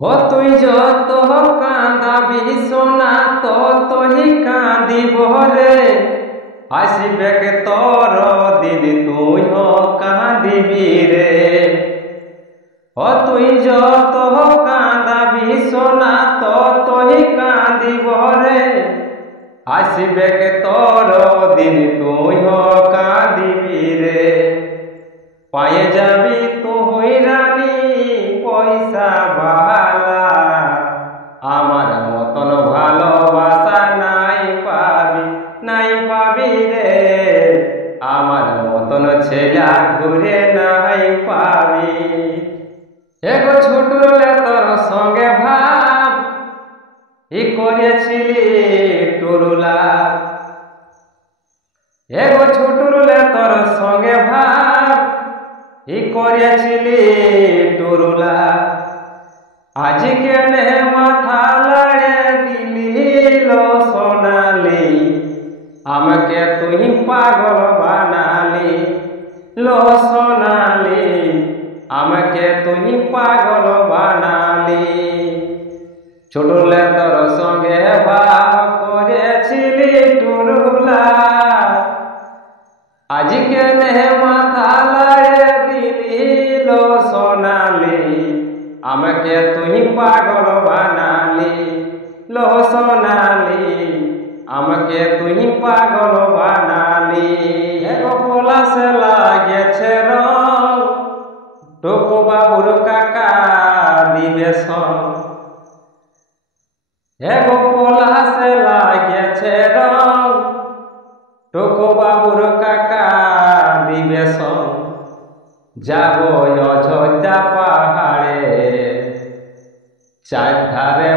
ও তুই যত কাঁদাবি সোনা ততই কাঁদিব রে, আসিবে কে তোর দিন তুই কাঁদিবি রে। ও তুই যত কাঁদাবি সোনা ততই কাঁদিব রে, আসিবে কে তোর দিন তুই কাঁদিবি রে। পায়ে যাবি তুই রানী পয়সা বালা, আমার মতন ভালোবাসা নাই পাবি, নাই পাবি রে। আমার মতন ছেলা ঘুরে নাই পাবি। এগো ছুটলে তোর সঙ্গে ভাব ই করেছিলি টুরুলা। এগো ছুটলে তোর সঙ্গে ভাব ই করেছিলি টুরুলা। আজকে নে মাথা লাড়ে দিল সোনালি, আমাকে তুই পাগল বানালি লো সোনালি, আমাকে তুই পাগল বানালি। ছুটলে তোর সঙ্গে ভাব করেছিলি টুরুলা, আজকে নে মাথা লাড়ে দিল সোনালি, আমাকে তুই পাগল বানালি লো সোনালি, আমাকে তুই পাগল বানালি। এগো পলাশে লাগেছে রং, টুকু বাবুর কাকা দিবে সং। এগো পলাশে লাগেছে রং, টুকু বাবুর কাকা দিবে সং। যাব অযোধ্যা পাহাড়ে, চারধারে